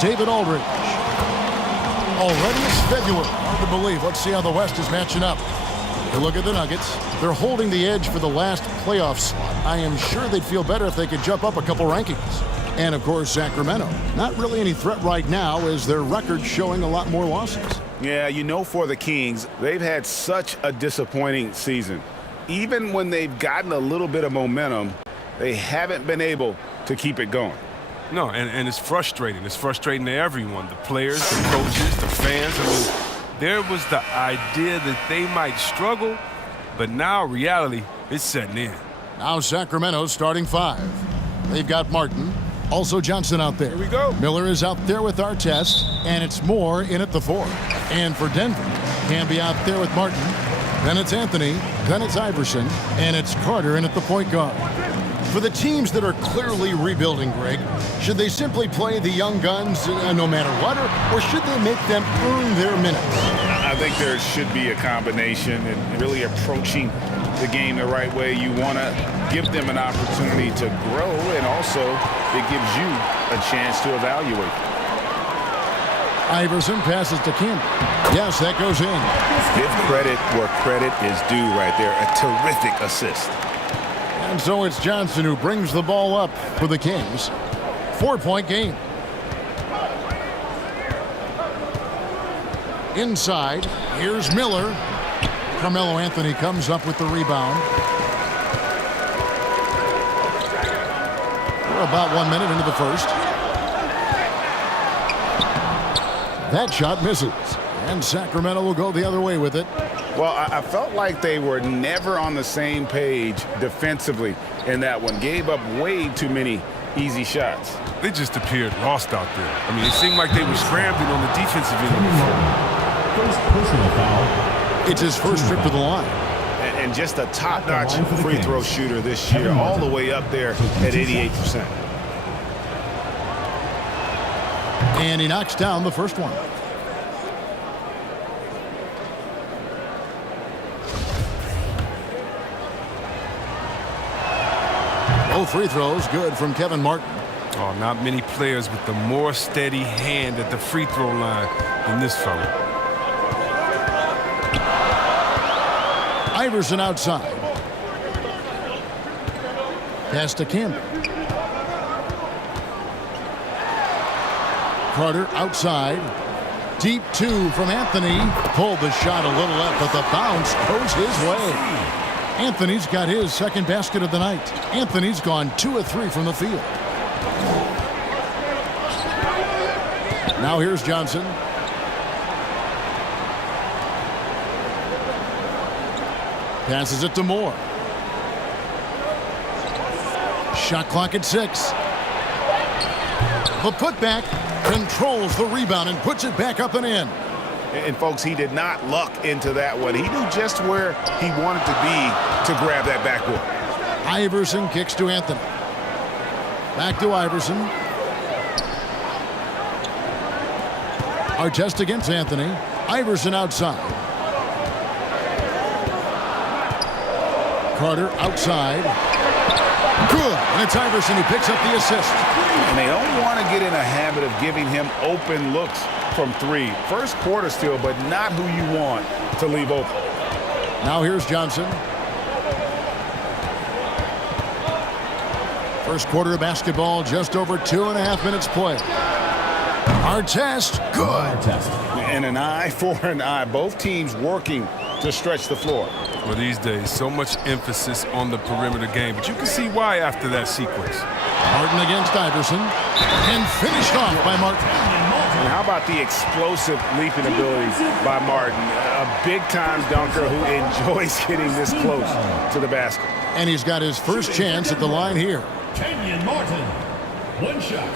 David Aldridge. Already it's February. Hard to believe. Let's see how the West is matching up. You look at the Nuggets. They're holding the edge for the last playoff slot. I am sure they'd feel better if they could jump up a couple rankings. And, of course, Sacramento. Not really any threat right now as their record showing a lot more losses. Yeah, you know, for the Kings, they've had such a disappointing season. Even when they've gotten a little bit of momentum, they haven't been able to keep it going. No, and it's frustrating. It's frustrating to everyone, the players, the coaches, the fans. I mean, there was the idea that they might struggle, but now reality is setting in. Now Sacramento's starting five. They've got Martin, also Johnson out there. Here we go. Miller is out there with Artest, and it's Moore in at the four. And for Denver, Camby out there with Martin. Then it's Anthony, then it's Iverson, and it's Carter in at the point guard. For the teams that are clearly rebuilding, Greg, should they simply play the young guns no matter what, or should they make them earn their minutes? I think there should be a combination and really approaching the game the right way. You want to give them an opportunity to grow, and also it gives you a chance to evaluate. Iverson passes to Camby. Yes, that goes in. Give credit where credit is due right there. A terrific assist. And so it's Johnson who brings the ball up for the Kings. 4-point game. Inside, here's Miller. Carmelo Anthony comes up with the rebound. We're about 1 minute into the first. That shot misses, and Sacramento will go the other way with it. Well, I felt like they were never on the same page defensively in that one. Gave up way too many easy shots. They just appeared lost out there. I mean, it seemed like they were scrambling on the defensive end of the floor. First personal foul. It's his first trip to the line. And just a top-notch free throw shooter this year, all the way up there at 88%. And he knocks down the first one. Both free throws good from Kevin Martin. Oh, not many players with the more steady hand at the free throw line than this fella. Iverson outside. Pass to Camby. Carter outside. Deep two from Anthony. Pulled the shot a little left, but the bounce goes his way. Anthony's got his second basket of the night. Anthony's gone 2 of 3 from the field. Now here's Johnson. Passes it to Moore. Shot clock at 6. The putback controls the rebound and puts it back up and in. And folks, he did not luck into that one. He knew just where he wanted to be to grab that backboard. Iverson kicks to Anthony. Back to Iverson. Artest against Anthony. Iverson outside. Carter outside. Good. And it's Iverson who picks up the assist. And they don't want to get in a habit of giving him open looks from 3. First quarter still, but not who you want to leave open. Now here's Johnson. First quarter of basketball, just over 2.5 minutes played. Artest, good. And an eye for an eye. Both teams working to stretch the floor. Well, these days, so much emphasis on the perimeter game, but you can see why after that sequence. Martin against Iverson, and finished off by Martin. And how about the explosive leaping abilities by Martin? A big-time dunker who enjoys getting this close to the basket. And he's got his first chance at the line here. Kenyon Martin, one shot.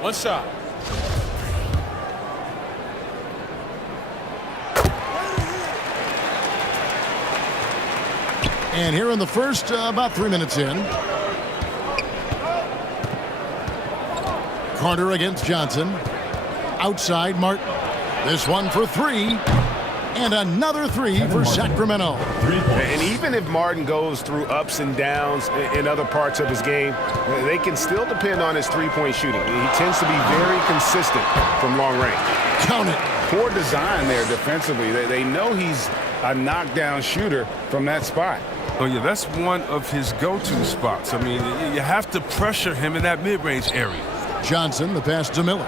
One shot. And here in the first, about 3 minutes in. Carter against Johnson. Outside Martin. This one for 3. And another three for Sacramento. 3 points. And even if Martin goes through ups and downs in other parts of his game, they can still depend on his three-point shooting. He tends to be very consistent from long range. Count it. Poor design there defensively. They know he's a knockdown shooter from that spot. Oh, yeah, that's one of his go-to spots. I mean, you have to pressure him in that mid-range area. Johnson, the pass to Miller.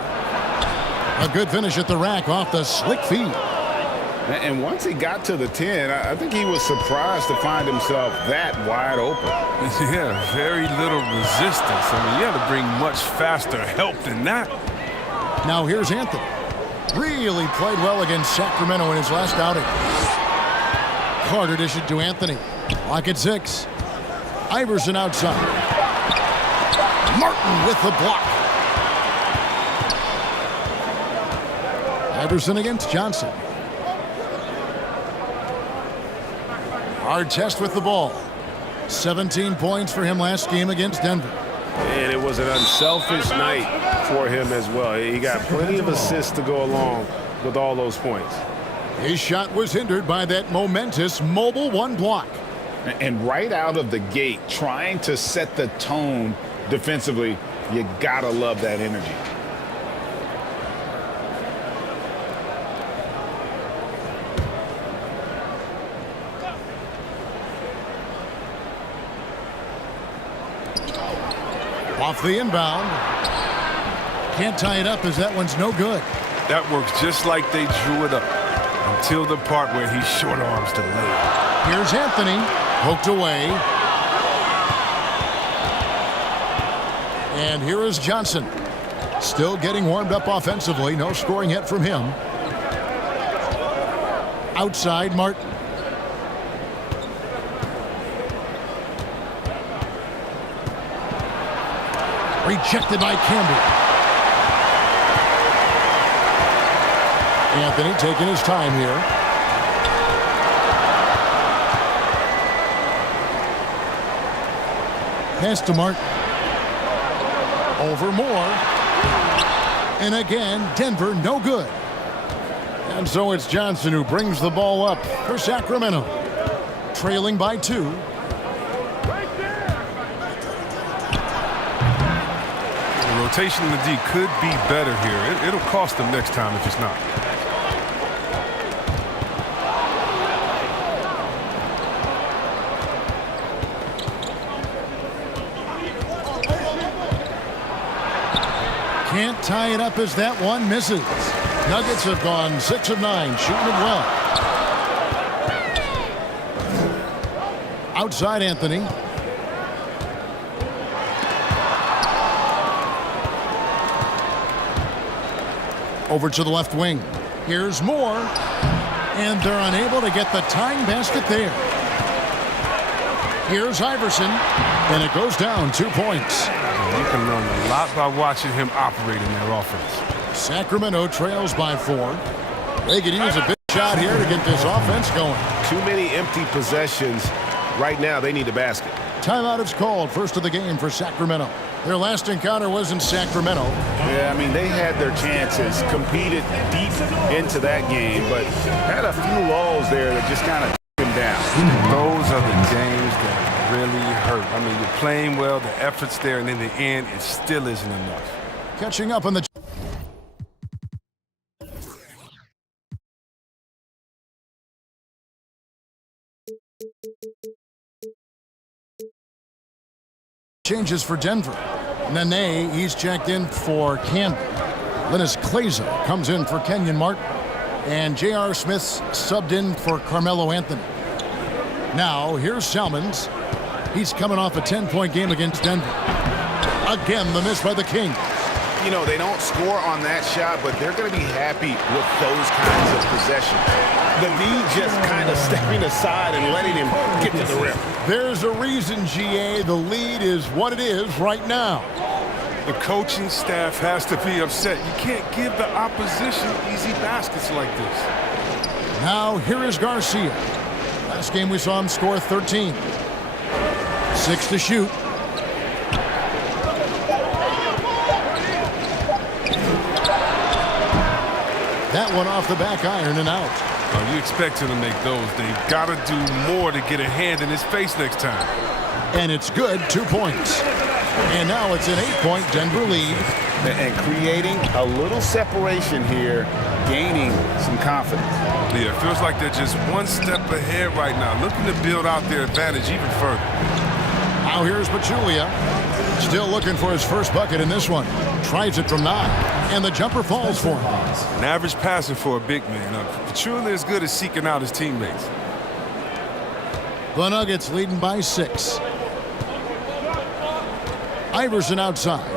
A good finish at the rack off the slick feed. And once he got to the 10, I think he was surprised to find himself that wide open. Yeah, very little resistance. I mean, you had to bring much faster help than that. Now here's Anthony. Really played well against Sacramento in his last outing. Carter dished it to Anthony. Lock at 6. Iverson outside. Martin with the block. Iverson against Johnson. Hard test with the ball. 17 points for him last game against Denver. And it was an unselfish night for him as well. He got plenty of assists to go along with all those points. His shot was hindered by that momentous mobile one block. And right out of the gate, trying to set the tone defensively, you gotta love that energy. Off the inbound. Can't tie it up as that one's no good. That works just like they drew it up until the part where he short arms the layup. Here's Anthony. Poked away. And here is Johnson. Still getting warmed up offensively. No scoring yet from him. Outside, Martin. Rejected by Campbell. Anthony taking his time here. Pass to Martin. Over Moore. And again, Denver no good. And so it's Johnson who brings the ball up for Sacramento. Trailing by 2. Rotation in the D could be better here. It'll cost them next time if it's not. Can't tie it up as that one misses. Nuggets have gone 6 of 9, shooting it well. Outside Anthony. Over to the left wing. Here's Moore. And they're unable to get the tying basket there. Here's Iverson. And it goes down 2 points. You can learn a lot by watching him operate in their offense. Sacramento trails by 4. They could use a big shot here to get this offense going. Too many empty possessions. Right now, they need a basket. Timeout is called. First of the game for Sacramento. Their last encounter was in Sacramento. Yeah, I mean, they had their chances, competed deep into that game, but had a few lulls there that just kind of took them down. Those are the games that really hurt. I mean, you're playing well, the effort's there, and in the end, it still isn't enough. Catching up on the changes for Denver. Nene, he's checked in for Campbell. Linus Kleza comes in for Kenyon Martin. And J.R. Smith's subbed in for Carmelo Anthony. Now, here's Salmons. He's coming off a 10-point game against Denver. Again, the miss by the Kings. You know, they don't score on that shot, but they're going to be happy with those kinds of possessions. The lead just kind of stepping aside and letting him get to the rim. There's a reason, GA, the lead is what it is right now. The coaching staff has to be upset. You can't give the opposition easy baskets like this. Now, here is Garcia. Last game we saw him score 13. 6 to shoot. That one off the back iron and out. You expect him to make those. They've got to do more to get a hand in his face next time. And it's good, 2 points. And now it's an 8-point Denver lead. And creating a little separation here, gaining some confidence. Yeah, it feels like they're just one step ahead right now, looking to build out their advantage even further. Now here's Pachulia. Still looking for his first bucket in this one. Tries it from 9, and the jumper falls for him. An average passing for a big man. Pachulia is good at seeking out his teammates. The Nuggets leading by 6. Iverson outside.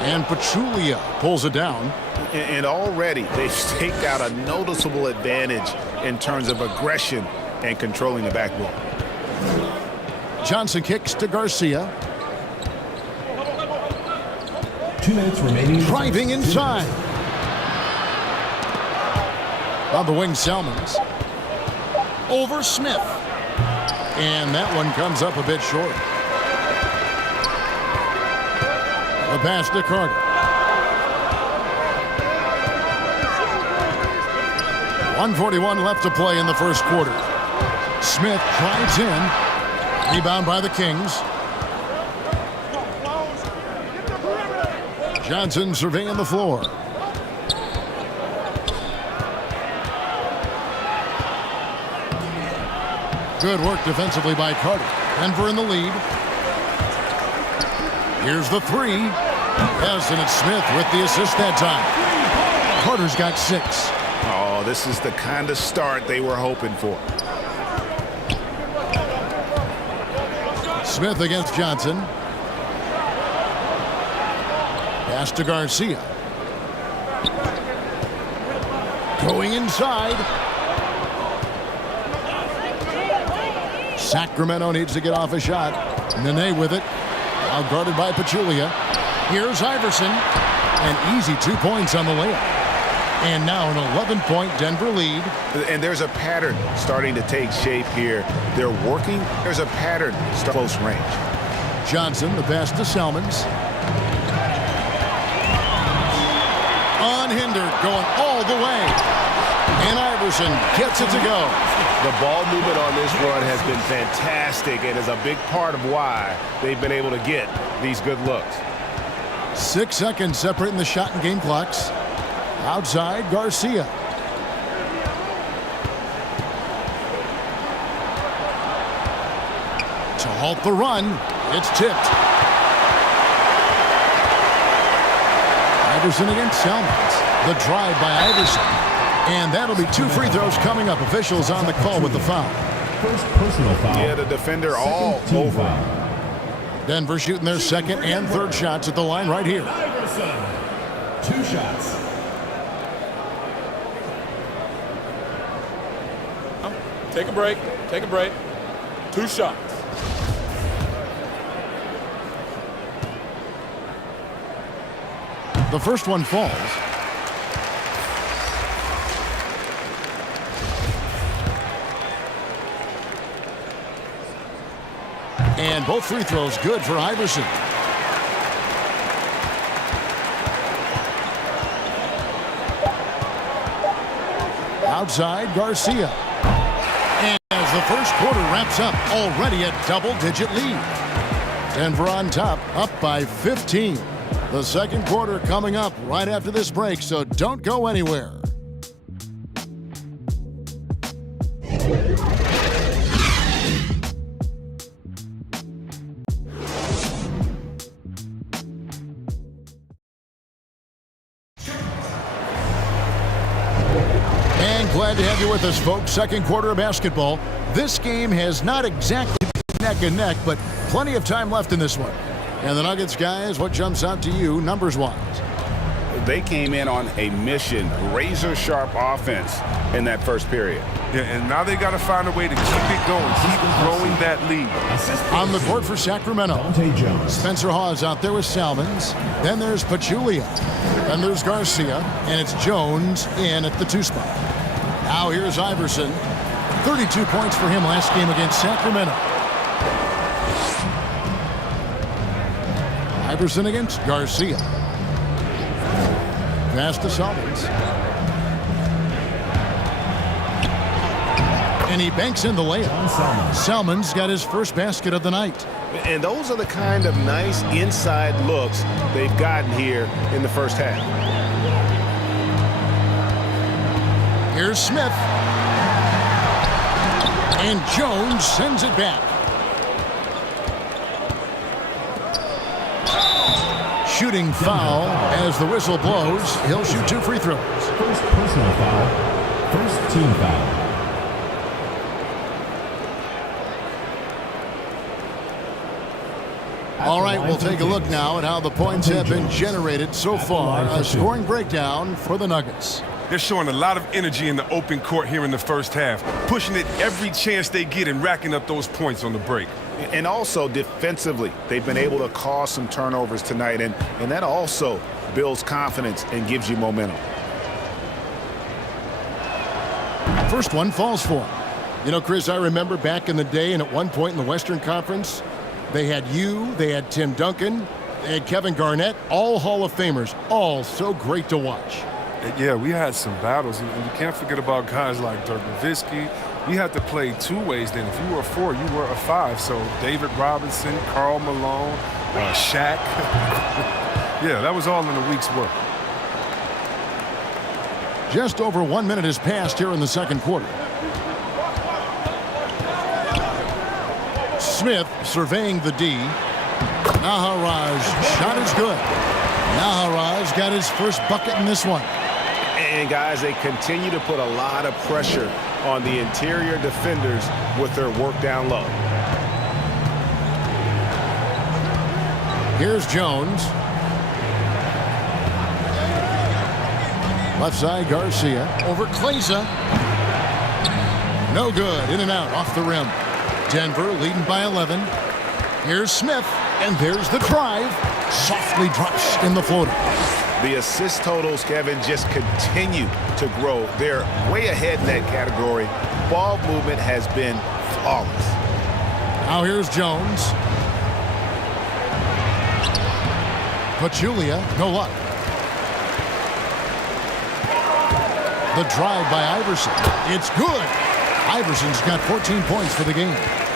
And Pachulia pulls it down. And already they've staked out a noticeable advantage in terms of aggression and controlling the backboard. Johnson kicks to Garcia. 2 minutes remaining. Driving inside. On the wing, Salmons. Over Smith. And that one comes up a bit short. The pass to Carter. 1:41 left to play in the first quarter. Smith drives in. Rebound by the Kings. Johnson surveying the floor. Good work defensively by Carter. Denver in the lead. Here's the 3. Yes, and it's Smith with the assist that time. Carter's got 6. Oh, this is the kind of start they were hoping for. Smith against Johnson. Pass to Garcia. Going inside. Sacramento needs to get off a shot. Nene with it. Now guarded by Pachulia. Here's Iverson. An easy 2 points on the layup. And now an 11-point Denver lead. And there's a pattern starting to take shape here. They're working. There's a pattern close range. Johnson, the pass to Salmons. Unhindered, going all the way. And Iverson gets it to go. The ball movement on this run has been fantastic and is a big part of why they've been able to get these good looks. 6 seconds separating the shot and game clocks. Outside, Garcia. To halt the run, it's tipped. Iverson against Salmons. The drive by Iverson. And that'll be 2 free throws coming up. Officials on the call with the foul. First personal foul. Yeah, the defender all over. Foul. Denver shooting their second and third shots at the line right here. Iverson. 2 shots. Take a break. Take a break. 2 shots. The first one falls. And both free throws good for Iverson. Outside, Garcia. And as the first quarter wraps up, already a double-digit lead. Denver on top, up by 15. The second quarter coming up right after this break, so don't go anywhere. And glad to have you with us, folks. Second quarter of basketball. This game has not exactly been neck and neck, but plenty of time left in this one. And the Nuggets, guys, what jumps out to you numbers-wise? They came in on a mission, razor-sharp offense in that first period. Yeah, and now they got to find a way to keep it going, keep growing that lead. On the court for Sacramento, Spencer Hawes out there with Salmons. Then there's Pachulia. Then there's Garcia. And it's Jones in at the 2 spot. Now here's Iverson. 32 points for him last game against Sacramento. Iverson against Garcia. Pass to Salmons. And he banks in the layup. Salmons got his first basket of the night. And those are the kind of nice inside looks they've gotten here in the first half. Here's Smith. And Jones sends it back. Shooting foul as the whistle blows. He'll shoot 2 free throws. First personal foul. First team foul. All right, we'll take a look now at how the points have been generated so far. A scoring breakdown for the Nuggets. They're showing a lot of energy in the open court here in the first half, pushing it every chance they get and racking up those points on the break. And also defensively, they've been able to cause some turnovers tonight, and that also builds confidence and gives you momentum. First one falls for him. You know, Chris, I remember back in the day and at one point in the Western Conference, they had you, they had Tim Duncan, they had Kevin Garnett, all Hall of Famers, all so great to watch. Yeah, we had some battles, and you can't forget about guys like Dirk Nowitzki. We had to play 2 ways then. If you were a 4, you were a 5. So David Robinson, Karl Malone, Shaq. Yeah, that was all in a week's work. Just over 1 minute has passed here in the second quarter. Smith surveying the D. Naharaj shot is good. Naharaj got his first bucket in this one. And guys, they continue to put a lot of pressure on the interior defenders with their work down low. Here's Jones. Left side, Garcia. Over Kleza. No good. In and out, off the rim. Denver leading by 11. Here's Smith. And there's the drive. Softly drops in the floater. The assist totals, Kevin, just continue to grow. They're way ahead in that category. Ball movement has been flawless. Now here's Jones. Pachulia, no luck. The drive by Iverson. It's good. Iverson's got 14 points for the game.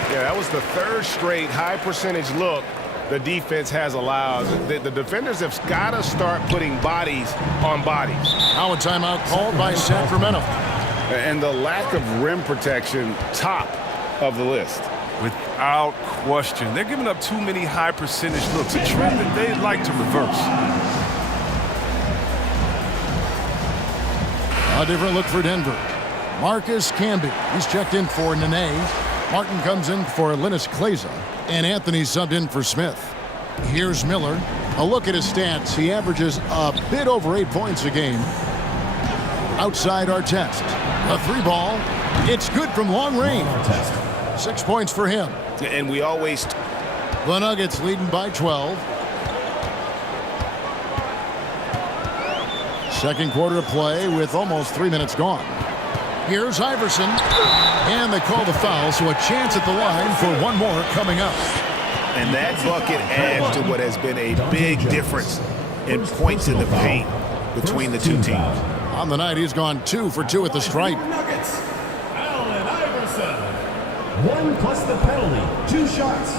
Yeah, that was the 3rd straight high percentage look the defense has allowed. The defenders have got to start putting bodies on bodies. Now a timeout called by Sacramento. And the lack of rim protection, top of the list. Without question. They're giving up too many high percentage looks, a trend that they'd like to reverse. A different look for Denver. Marcus Camby. He's checked in for Nene. Martin comes in for Linus Kleza. And Anthony subbed in for Smith. Here's Miller. A look at his stats. He averages a bit over 8 points a game. Outside our test. A 3-ball. It's good from long range. 6 points for him. And we always... The Nuggets leading by 12. Second quarter of play with almost 3 minutes gone. Here's Iverson. And they call the foul, so a chance at the line for one more coming up. And that bucket adds to what has been a big difference in points in the paint between the two teams. On the night, he's gone 2 for 2 at the stripe. Nuggets, Allen Iverson. 1 plus the penalty. 2 shots.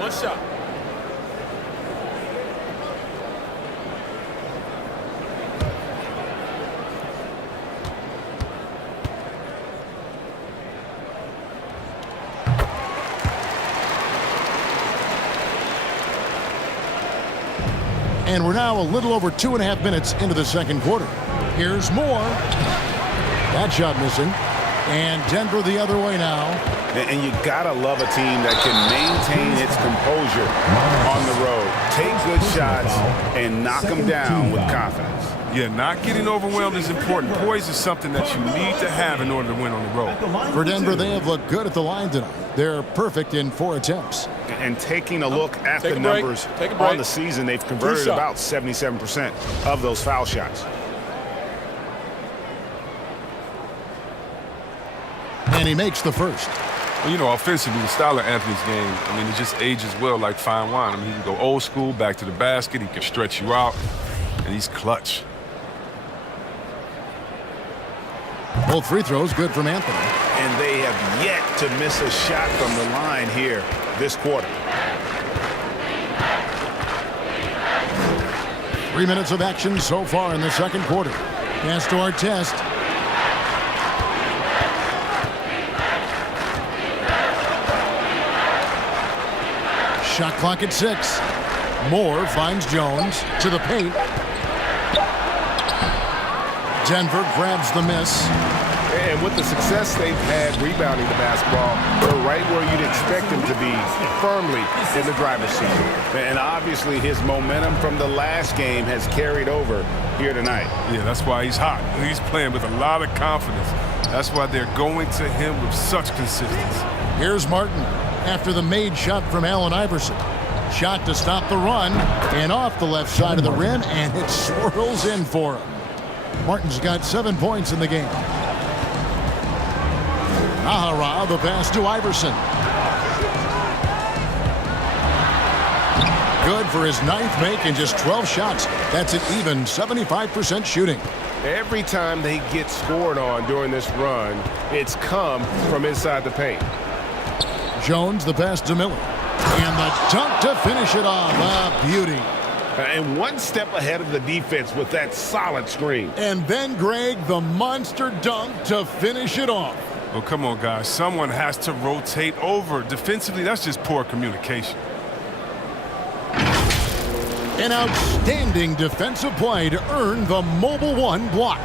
1 shot. And we're now a little over 2.5 minutes into the second quarter. Here's Moore. That shot missing. And Denver the other way now. And you gotta love a team that can maintain its composure on the road. Take good shots and knock them down with confidence. Yeah, not getting overwhelmed is important. Poise is something that you need to have in order to win on the road. For Denver, they have looked good at the line tonight. They're perfect in 4 attempts. And taking a look at the numbers on the season, they've converted about 77% of those foul shots. And he makes the first. Well, you know, offensively, the style of Anthony's game, I mean, it just ages well like fine wine. I mean, he can go old school, back to the basket. He can stretch you out, and he's clutch. Both free throws good from Anthony. And they have yet to miss a shot from the line here this quarter. 3 minutes of action so far in the second quarter. Pass to Artest. Shot clock at 6. Moore finds Jones to the paint. Denver grabs the miss. And with the success they've had rebounding the basketball, they're right where you'd expect them to be, firmly in the driver's seat. And obviously his momentum from the last game has carried over here tonight. Yeah, that's why he's hot. He's playing with a lot of confidence. That's why they're going to him with such consistency. Here's Martin after the made shot from Allen Iverson. Shot to stop the run and off the left side of the rim, and it swirls in for him. Martin's got 7 points in the game. Nahara, the pass to Iverson. Good for his 9th make in just 12 shots. That's an even 75% shooting. Every time they get scored on during this run, it's come from inside the paint. Jones, the pass to Miller. And the dunk to finish it off. A beauty. And one step ahead of the defense with that solid screen. And then, Greg, the monster dunk to finish it off. Well, come on, guys. Someone has to rotate over. Defensively, that's just poor communication. An outstanding defensive play to earn the Mobile One block.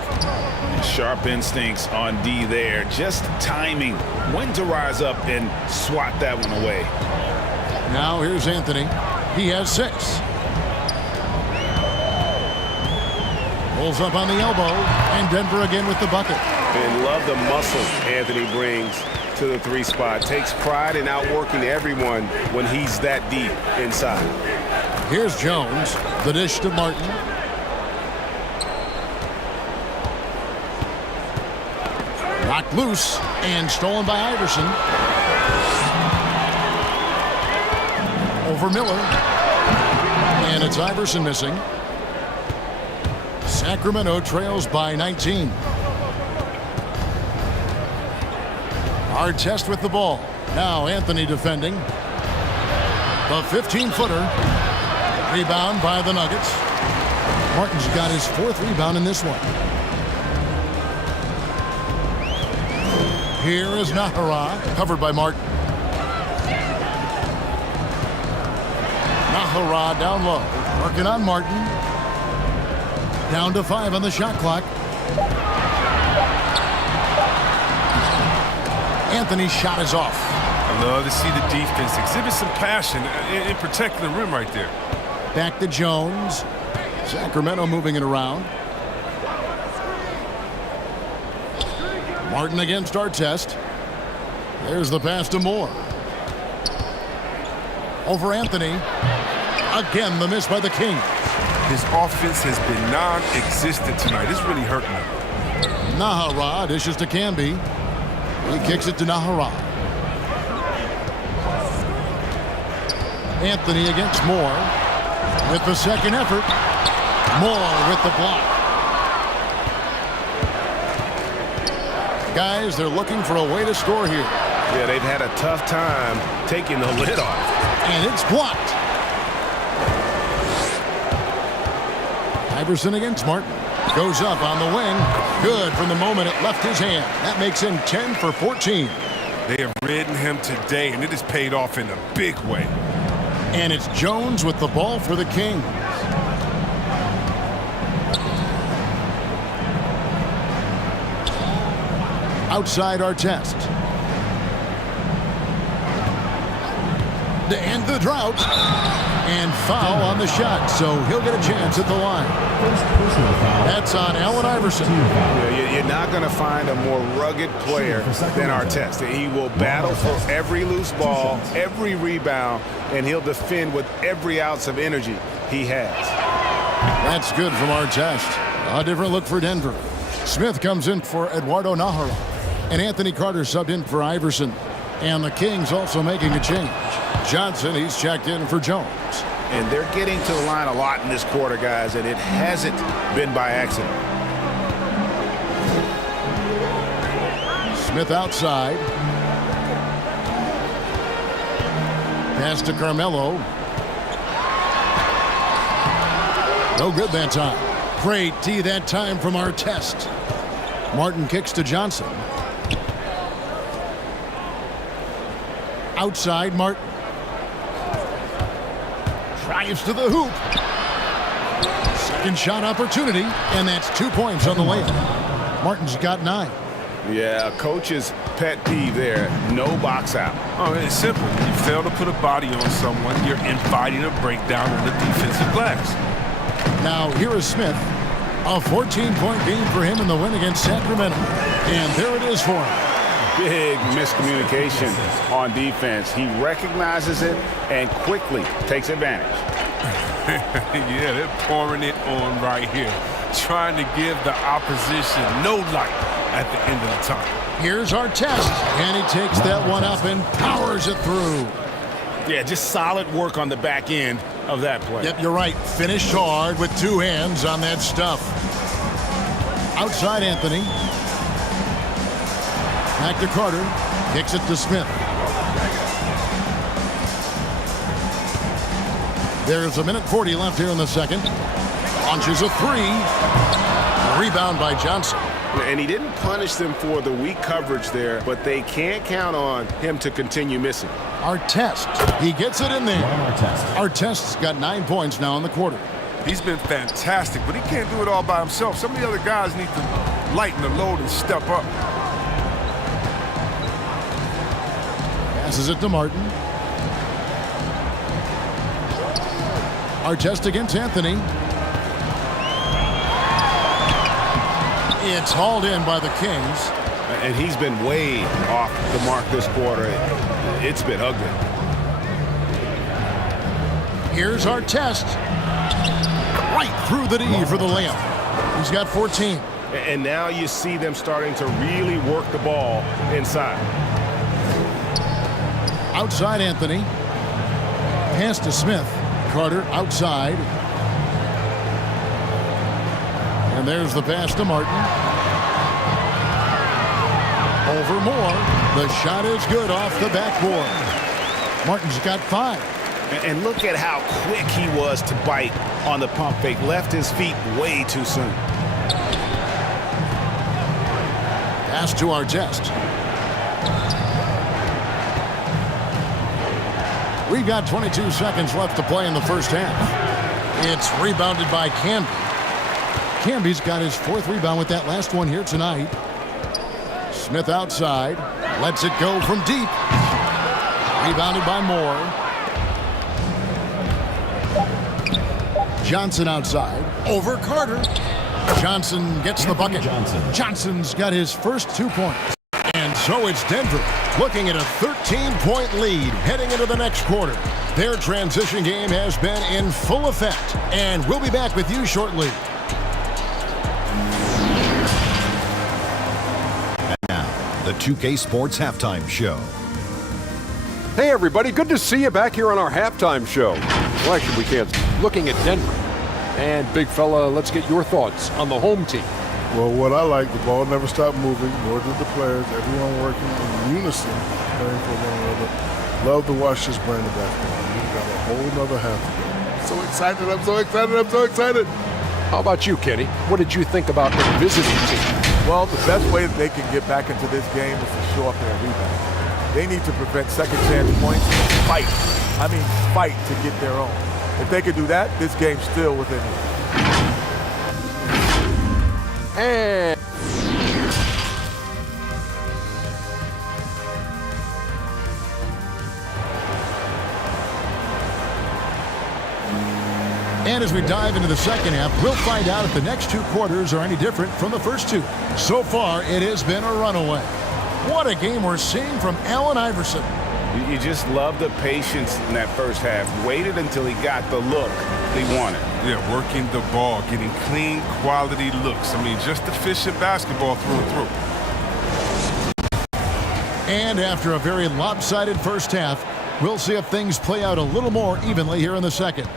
Sharp instincts on D there. Just timing when to rise up and swat that one away. Now here's Anthony. He has 6. Pulls up on the elbow, and Denver again with the bucket. And love the muscle Anthony brings to the 3 spot. Takes pride in outworking everyone when he's that deep inside. Here's Jones. The dish to Martin. Knocked loose and stolen by Iverson. Over Miller. And it's Iverson missing. Sacramento trails by 19. Artest with the ball. Now Anthony defending. The 15-footer. Rebound by the Nuggets. Martin's got his 4th rebound in this one. Here is Nahara, covered by Martin. Nahara down low, working on Martin. Down to 5 on the shot clock. Anthony's shot is off. I love to see the defense exhibit some passion in protecting the rim right there. Back to Jones. Sacramento moving it around. Martin against Artest. There's the pass to Moore. Over Anthony. Again, the miss by the Kings. His offense has been non-existent tonight. It's really hurting him. Nahara dishes to Camby. He kicks it to Nahara. Anthony against Moore. With the second effort. Moore with the block. Guys, they're looking for a way to score here. Yeah, they've had a tough time taking the lid off. And it's blocked. Iverson against Martin. Goes up on the wing. Good from the moment it left his hand. That makes him 10 for 14. They have ridden him today, and it has paid off in a big way. And it's Jones with the ball for the Kings. Outside Artest. To end the drought. And foul on the shot, so he'll get a chance at the line. That's on Allen Iverson. Yeah, you're not going to find a more rugged player than Artest. He will battle for every loose ball, every rebound, and he'll defend with every ounce of energy he has. That's good from Artest. A different look for Denver. Smith comes in for Eduardo Nahara. And Anthony Carter subbed in for Iverson. And the Kings also making a change. Johnson, he's checked in for Jones. And they're getting to the line a lot in this quarter, guys, and it hasn't been by accident. Smith outside. Pass to Carmelo. No good that time. Great D that time from Artest. Martin kicks to Johnson. Outside, Martin. Drives to the hoop. Second shot opportunity, and that's 2 points on the layup. Martin's got 9. Yeah, coach's pet peeve there. No box out. Oh, it's simple. You fail to put a body on someone, you're inviting a breakdown on the defensive glass. Now, here is Smith. A 14-point game for him in the win against Sacramento. And there it is for him. Big miscommunication on defense. He recognizes it and quickly takes advantage. Yeah, they're pouring it on right here, trying to give the opposition no light at the end of the time. Here's Artest, and he takes that one up and powers it through. Yeah, just solid work on the back end of that play. Yep, you're right. Finished hard with 2 hands on that stuff. Outside Anthony. Back to Carter. Kicks it to Smith. There's a minute 40 left here in the second. Launches a 3. Rebound by Johnson. And he didn't punish them for the weak coverage there, but they can't count on him to continue missing. Artest. He gets it in there. Artest's got 9 points now in the quarter. He's been fantastic, but he can't do it all by himself. Some of the other guys need to lighten the load and step up. Passes it to Martin. Artest against Anthony. It's hauled in by the Kings. And he's been way off the mark this quarter. It's been ugly. Here's Artest. Right through the D for the layup. He's got 14. And now you see them starting to really work the ball inside. Outside Anthony. Pass to Smith. Carter outside. And there's the pass to Martin. Over Moore. The shot is good off the backboard. Martin's got 5. And look at how quick he was to bite on the pump fake. Left his feet way too soon. Pass to Artest. We've got 22 seconds left to play in the first half. It's rebounded by Canby. Canby's got his 4th rebound with that last one here tonight. Smith outside. Lets it go from deep. Rebounded by Moore. Johnson outside. Over Carter. Johnson gets the bucket. Johnson's got his first 2 points. And so it's Denver looking at a 13-point lead heading into the next quarter. Their transition game has been in full effect. And we'll be back with you shortly. And now, the 2K Sports Halftime Show. Hey, everybody. Good to see you back here on our halftime show. Well, actually, we can't. Looking at Denver. And, big fella, let's get your thoughts on the home team. Well, what I like, the ball never stopped moving, nor did the players. Everyone working in unison, playing for one another. Love to watch this brand of basketball. We've got a whole nother half to go. I'm so excited, I'm so excited, I'm so excited. How about you, Kenny? What did you think about the visiting team? Well, the best way that they can get back into this game is to show up their rebound. They need to prevent second chance points and fight. I mean, fight to get their own. If they could do that, this game's still within reach. And as we dive into the second half, we'll find out if the next 2 quarters are any different from the first 2. So far, it has been a runaway. What a game we're seeing from Allen Iverson. You just love the patience in that first half. Waited until he got the look he wanted. Yeah, working the ball, getting clean, quality looks. I mean, just efficient basketball through and through. And after a very lopsided first half, we'll see if things play out a little more evenly here in the second.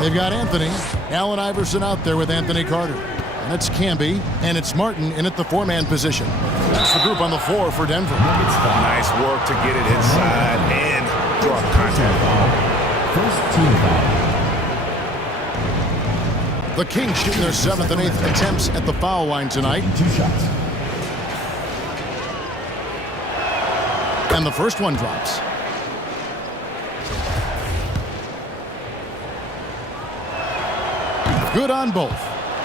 They've got Anthony. Allen Iverson out there with Anthony Carter. And it's Camby, and it's Martin in at the four-man position. That's the group on the floor for Denver. Nice work to get it inside and draw contact. First team foul. The Kings shooting their 7th and 8th attempts at the foul line tonight. 2 shots. And the first one drops. Good on both.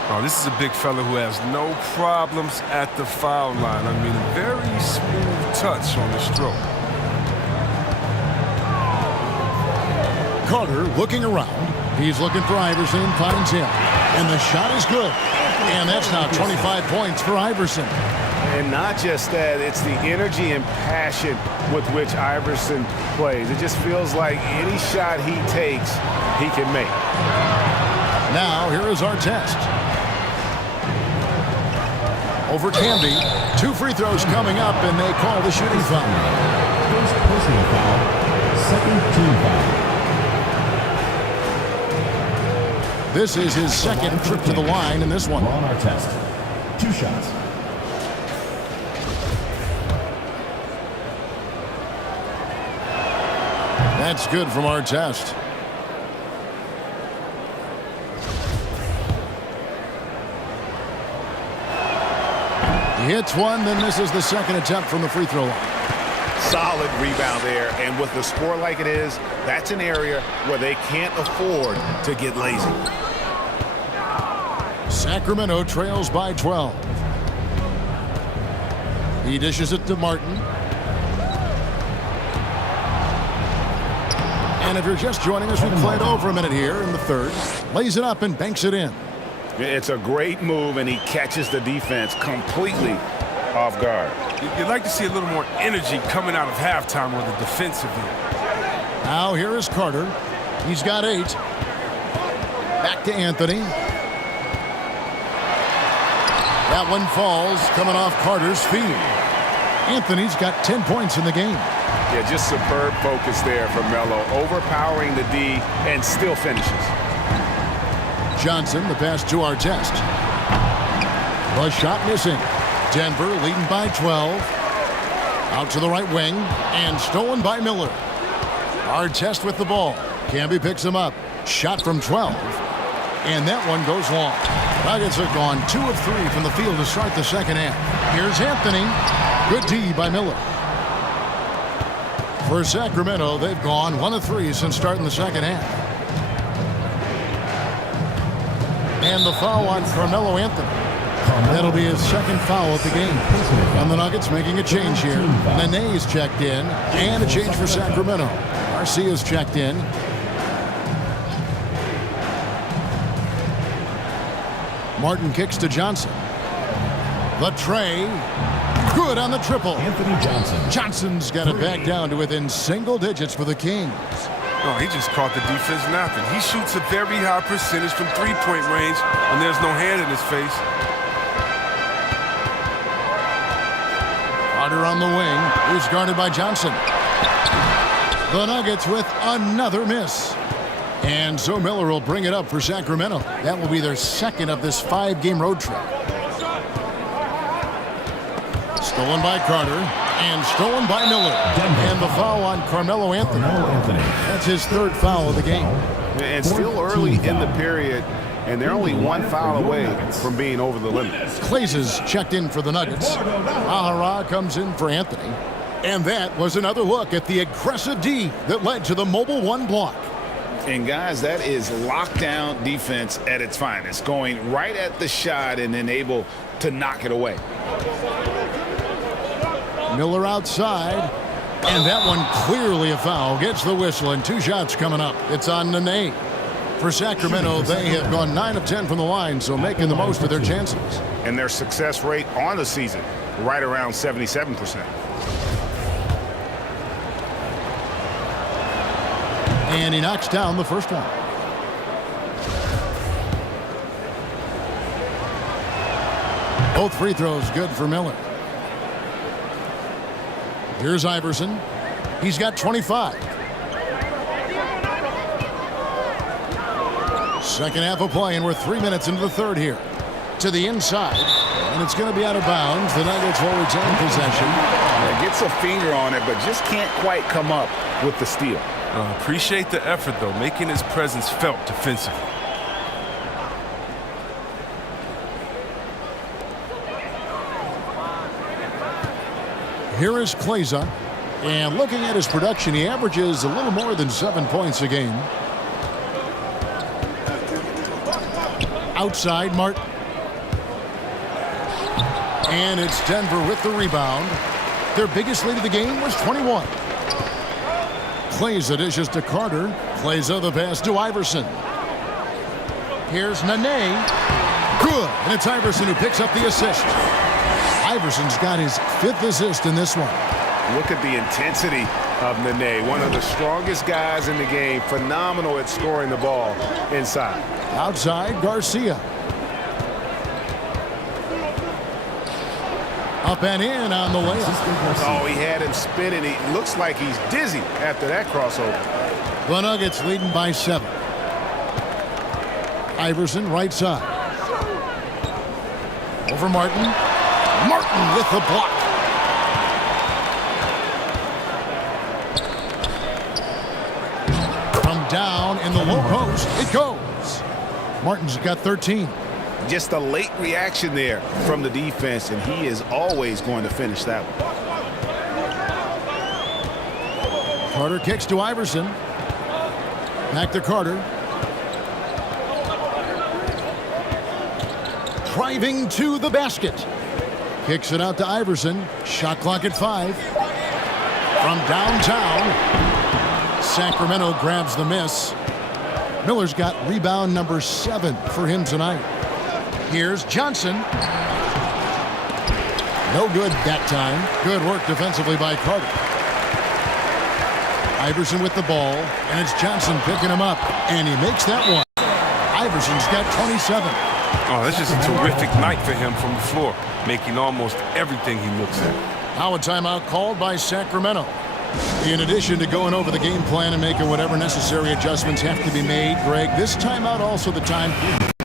Oh, this is a big fella who has no problems at the foul line. I mean, a very smooth touch on the stroke. Carter looking around. He's looking for Iverson, finds him. And the shot is good. And that's now 25 points for Iverson. And not just that, it's the energy and passion with which Iverson plays. It just feels like any shot he takes, he can make. Now, here is our test. Over Camby. 2 free throws coming up, and they call the shooting foul. First personal foul. Second team foul. This is his second trip to the line in this one. We're on our test. 2 shots. That's good from our test. He hits one, then misses the second attempt from the free throw line. Solid rebound there, and with the score like it is, that's an area where they can't afford to get lazy. Sacramento trails by 12. He dishes it to Martin. And if you're just joining us, we played over a minute here in the third. Lays it up and banks it in. It's a great move, and he catches the defense completely off guard. You'd like to see a little more energy coming out of halftime on the defensive end. Now here is Carter. He's got 8. Back to Anthony. That one falls, coming off Carter's feet. Anthony's got 10 points in the game. Yeah, just superb focus there from Melo, overpowering the D and still finishes. Johnson, the pass to our test. The shot missing. Denver leading by 12. Out to the right wing and stolen by Miller. Our test with the ball. Camby picks him up. Shot from 12. And that one goes long. Nuggets have gone 2 of 3 from the field to start the second half. Here's Anthony. Good D by Miller. For Sacramento, they've gone 1 of 3 since starting the second half. And the foul on Carmelo Anthony. That'll be his second foul of the game. And the Nuggets making a change here. Nene is checked in. And a change for Sacramento. Garcia's checked in. Martin kicks to Johnson. The tray. Good on the triple. Anthony Johnson. Johnson's got it back down to within single digits for the Kings. Oh, he just caught the defense napping. He shoots a very high percentage from three-point range, and there's no hand in his face. Carter on the wing. He's guarded by Johnson. The Nuggets with another miss. And so Miller will bring it up for Sacramento. That will be their second of this 5-game road trip. Stolen by Carter and stolen by Miller. And the foul on Carmelo Anthony. That's his third foul of the game. And still early in the period, and they're only 1 foul away from being over the limit. Clays checked in for the Nuggets. Ahara comes in for Anthony. And that was another look at the aggressive D that led to the mobile 1 block. And guys, that is lockdown defense at its finest, going right at the shot and then able to knock it away. Miller outside, and that one clearly a foul. Gets the whistle, and 2 shots coming up. It's on Nene. For Sacramento, they have gone 9 of 10 from the line, so making the most of their chances. And their success rate on the season, right around 77%. And he knocks down the first one. Both free throws good for Miller. Here's Iverson. He's got 25. Second half of play, and we're 3 minutes into the third here. to the inside, and it's going to be out of bounds. The Nuggets will retain possession. Gets a finger on it, but just can't quite come up with the steal. Appreciate the effort, though, making his presence felt defensively. Here is Kleza, and looking at his production, he averages a little more than 7 points a game. Outside, Martin. And it's Denver with the rebound. Their biggest lead of the game was 21. Kleza dishes to Carter. Kleza the pass to Iverson. Here's Nene. Good. And it's Iverson who picks up the assist. Iverson's got his 5th assist in this one. Look at the intensity of Nene, one of the strongest guys in the game. Phenomenal at scoring the ball inside. Outside, Garcia. Up and in on the layup. Oh, he had him spinning. He looks like he's dizzy after that crossover. The Nuggets leading by 7. Iverson right side. Over Martin. Martin with the block. From down in the low post, it goes. Martin's got 13. Just a late reaction there from the defense, and he is always going to finish that one. Carter kicks to Iverson. Back to Carter. Driving to the basket. Kicks it out to Iverson. Shot clock at 5. From downtown, Sacramento grabs the miss. Miller's got rebound number 7 for him tonight. Here's Johnson. No good that time. Good work defensively by Carter. Iverson with the ball, and it's Johnson picking him up, and he makes that one. Iverson's got 27. Oh, that's just a terrific night for him from the floor, making almost everything he looks at. Now a timeout called by Sacramento. In addition to going over the game plan and making whatever necessary adjustments have to be made, Greg, this timeout also the time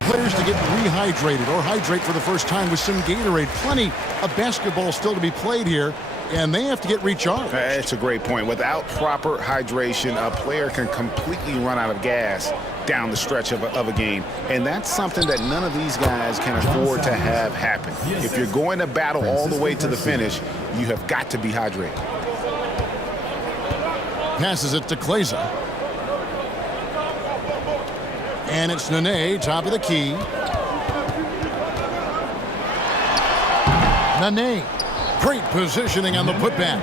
players to get rehydrated or hydrate for the first time with some Gatorade. Plenty of basketball still to be played here, and they have to get recharged. That's a great point. Without proper hydration, a player can completely run out of gas down the stretch of a game, and that's something that none of these guys can afford to have happen. If you're going to battle all the way to the finish, you have got to be hydrated. Passes it to Kleza. And it's Nene, top of the key. Nene, great positioning on the putback.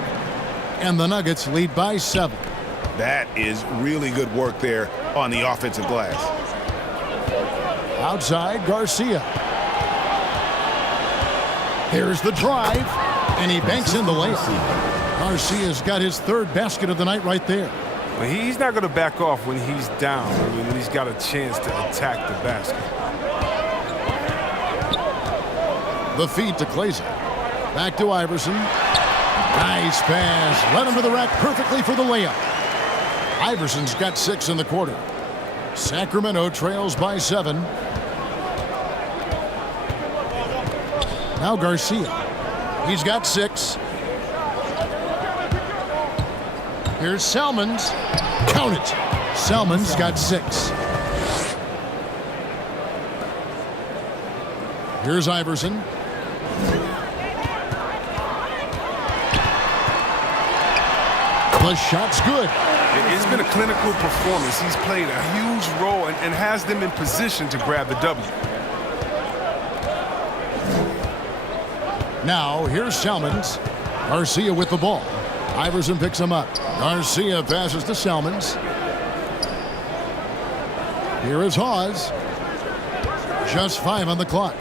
And the Nuggets lead by 7. That is really good work there on the offensive glass. Outside, Garcia. Here's the drive, and he banks in the layup. Garcia's got his 3rd basket of the night right there. Well, he's not going to back off when he's down. I mean, when he's got a chance to attack the basket. The feed to Kleza. Back to Iverson. Nice pass. Led him to the rack perfectly for the layup. Iverson's got 6 in the quarter. Sacramento trails by 7. Now Garcia. He's got 6. Here's Salmons. Count it. Salmons got 6. Here's Iverson. The shot's good. It's been a clinical performance. He's played a huge role and has them in position to grab the W. Now, here's Salmons. Garcia with the ball. Iverson picks him up. Garcia passes to Salmons. Here is Hawes. Just 5 on the clock.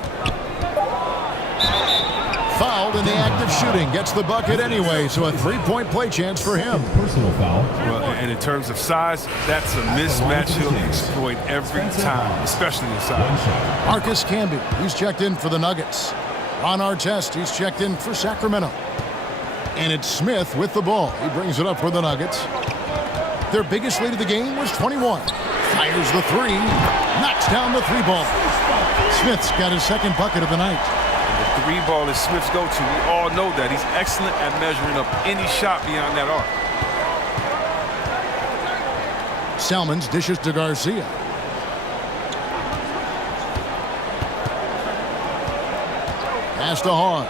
Fouled in the act of shooting. Gets the bucket anyway, so a 3-point play chance for him. Personal foul. Well, and in terms of size, that's a mismatch he'll exploit every time, especially inside. Marcus Camby, he's checked in for the Nuggets. Ron Artest, he's checked in for Sacramento. And it's Smith with the ball. He brings it up for the Nuggets. Their biggest lead of the game was 21. Fires the three. Knocks down the three ball. Smith's got his second bucket of the night. The three ball is Smith's go-to. We all know that. He's excellent at measuring up any shot beyond that arc. Salmons dishes to Garcia. Pass to Hawes.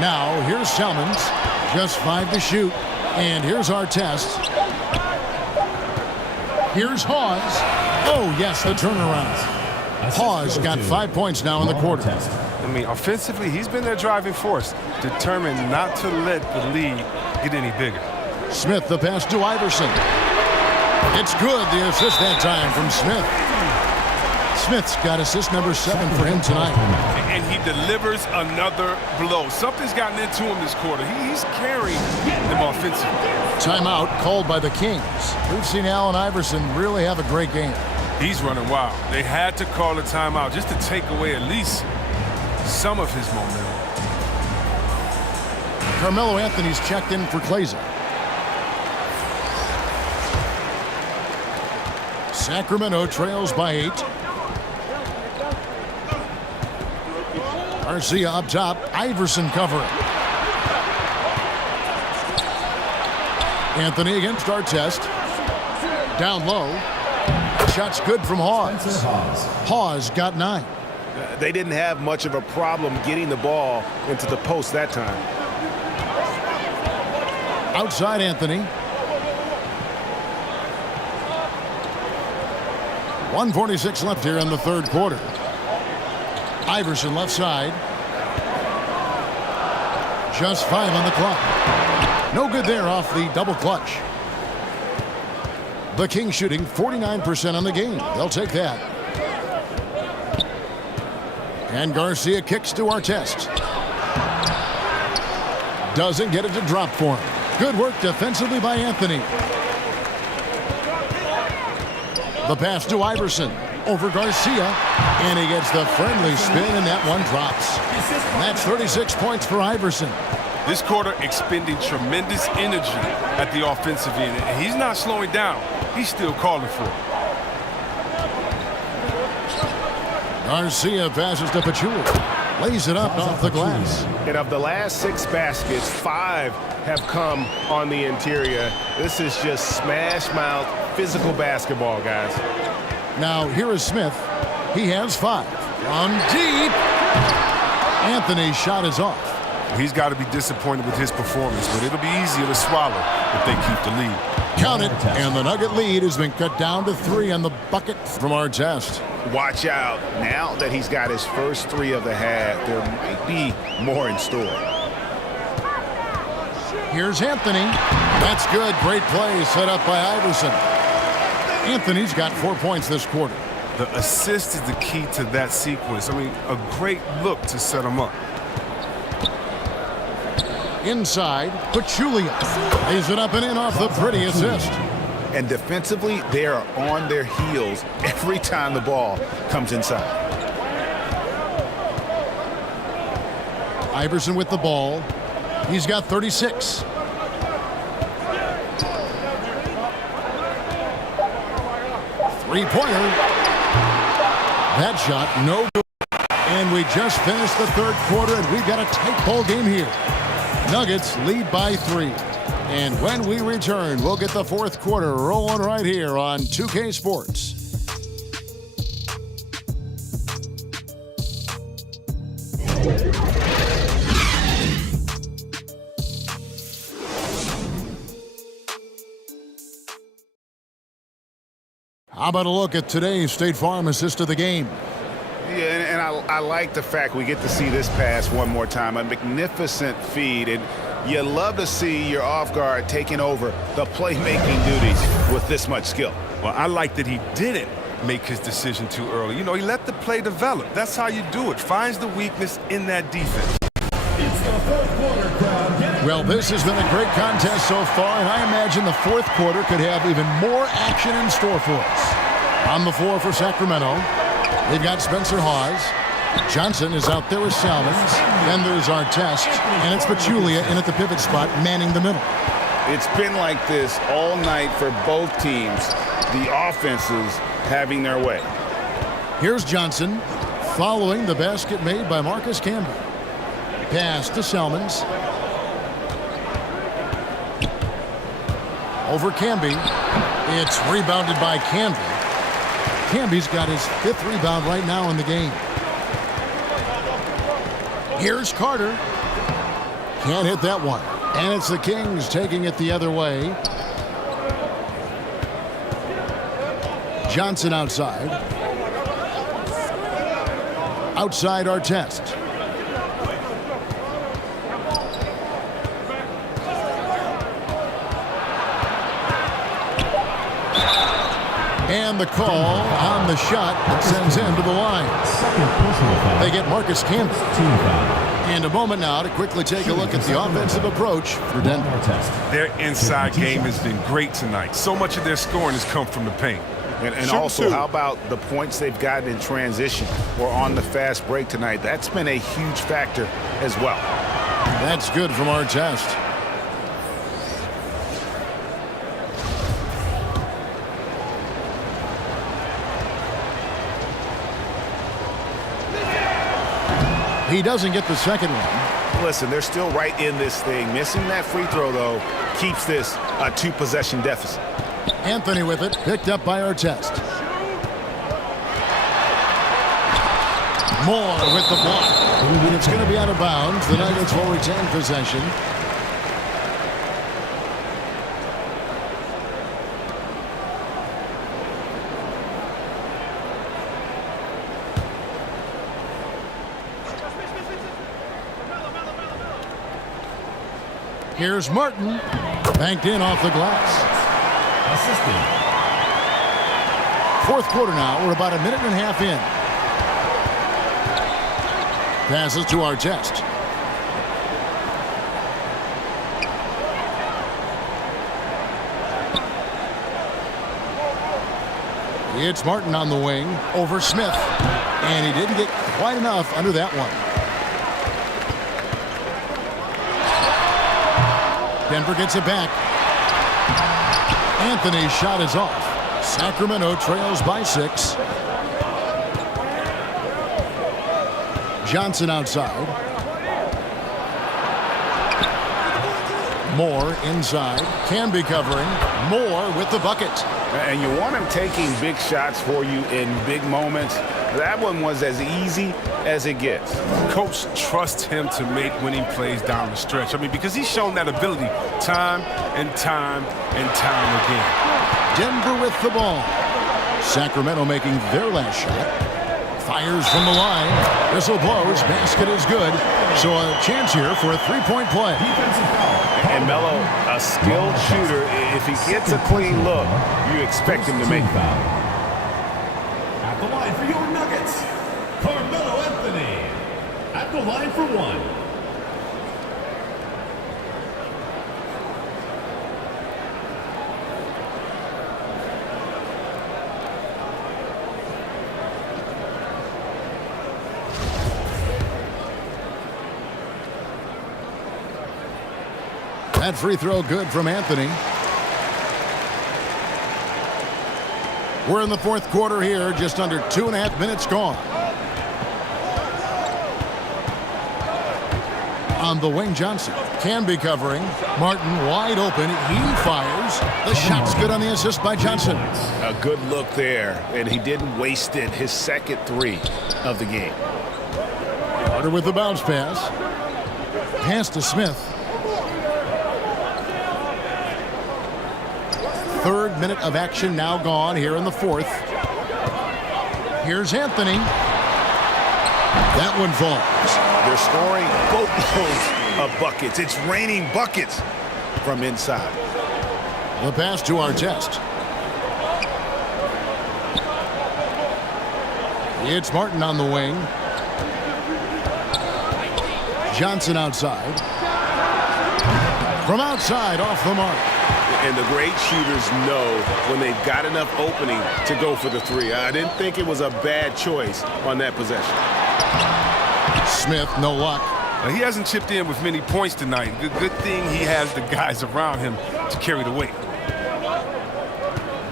Now here's Salmons. Just 5 to shoot. And here's our test. Here's Hawes. Oh, yes, the turnaround. Hawes got 5 points now in the quarter. I mean, offensively, he's been their driving force, determined not to let the lead get any bigger. Smith, the pass to Iverson. It's good, the assist that time from Smith. Smith's got assist number 7 for him tonight. And he delivers another blow. Something's gotten into him this quarter. He's carrying them offensively. Timeout called by the Kings. We've seen Allen Iverson really have a great game. He's running wild. They had to call a timeout just to take away at least some of his momentum. Carmelo Anthony's checked in for Klaiza. Sacramento trails by 8. Garcia up top. Iverson covering. Anthony against Artest. Down low. Shot's good from Hawes. Hawes got 9. They didn't have much of a problem getting the ball into the post that time. Outside Anthony. 1:46 left here in the third quarter. Iverson left side. Just 5 on the clock. No good there off the double clutch. The Kings shooting 49% on the game. They'll take that. And Garcia kicks to Artest. Doesn't get it to drop for him. Good work defensively by Anthony. The pass to Iverson. Over Garcia. And he gets the friendly spin, and that one drops. That's 36 points for Iverson. This quarter expending tremendous energy at the offensive end. And he's not slowing down. He's still calling for it. Garcia passes to Pachulia. Lays it up off the glass. And of the last 6 baskets, 5 have come on the interior. This is just smash mouth physical basketball, guys. Now here is Smith. He has 5. From deep. Anthony's shot is off. He's got to be disappointed with his performance, but it'll be easier to swallow if they keep the lead. Count it, and the Nugget lead has been cut down to 3 on the bucket from Artest. Watch out. Now that he's got his first 3 of the half, there might be more in store. Here's Anthony. That's good. Great play set up by Iverson. Anthony's got 4 points this quarter. The assist is the key to that sequence. I mean, a great look to set him up. Inside, Pachulia lays it up and in off the pretty assist. And defensively, they are on their heels every time the ball comes inside. Iverson with the ball. He's got 36. Three-pointer. That shot, no good. And we just finished the third quarter, and we've got a tight ball game here. Nuggets lead by 3. And when we return, we'll get the fourth quarter rolling right here on 2K Sports. How about a look at today's State Farm assist of the game? Yeah, and I like the fact we get to see this pass one more time. A magnificent feed, and you love to see your off guard taking over the playmaking duties with this much skill. Well, I like that he didn't make his decision too early. You know, he let the play develop. That's how you do it. Finds the weakness in that defense. It's the fourth quarter, crowd. Well, this has been a great contest so far, and I imagine the fourth quarter could have even more action in store for us. On the floor for Sacramento, they've got Spencer Hawes. Johnson is out there with Salmons. Then there's Artest, and it's Pachulia in at the pivot spot, manning the middle. It's been like this all night for both teams. The offenses having their way. Here's Johnson following the basket made by Marcus Camby. Pass to Selmans. Over Camby. It's rebounded by Camby. Camby's got his 5th rebound right now in the game. Here's Carter. Can't hit that one. And it's the Kings taking it the other way. Johnson outside. Outside Artest. And the call on the shot that sends him to the line. They get Marcus Camby. And a moment now to quickly take a look at the offensive approach for Denver. Their inside game has been great tonight. So much of their scoring has come from the paint. And also, how about the points they've gotten in transition or on the fast break tonight? That's been a huge factor as well. That's good from Artest. He doesn't get the second one. Listen, they're still right in this thing. Missing that free throw, though, keeps this a 2-possession deficit. Anthony with it, picked up by Artest. Moore with the block. And it's going to be out of bounds. The Nuggets will retain possession. Here's Martin. Banked in off the glass. Assistant. 4th quarter now. We're about a minute and a half in. Passes to Artest. It's Martin on the wing over Smith. And he didn't get quite enough under that one. Denver gets it back. Anthony's shot is off. Sacramento trails by 6. Johnson outside. Moore inside. Camby covering. Moore with the bucket. And you want him taking big shots for you in big moments. That one was as easy as it gets. Coach trusts him to make winning plays down the stretch. I mean, because he's shown that ability time and time and time again. Denver with the ball. Sacramento making their last shot. Fires from the line. Whistle blows. Basket is good. So a chance here for a 3-point play. And Melo, a skilled shooter. If he gets a clean look, you expect him to make it. At the line for your Nuggets, Carmelo Anthony. At the line for 1. That free throw good from Anthony. We're in the 4th quarter here, just under 2.5 minutes gone. On the wing, Johnson. Camby covering. Martin wide open. He fires. The shot's good on the assist by Johnson. A good look there, and he didn't waste it. His second 3 of the game. Carter with the bounce pass. Pass to Smith. 3rd minute of action now gone here in the 4th. Here's Anthony. That one falls. They're scoring boatloads of buckets. It's raining buckets from inside. The pass to Artest. It's Martin on the wing. Johnson outside. From outside, off the mark. And the great shooters know when they've got enough opening to go for the 3. I didn't think it was a bad choice on that possession. Smith, no luck. He hasn't chipped in with many points tonight. Good thing he has the guys around him to carry the weight.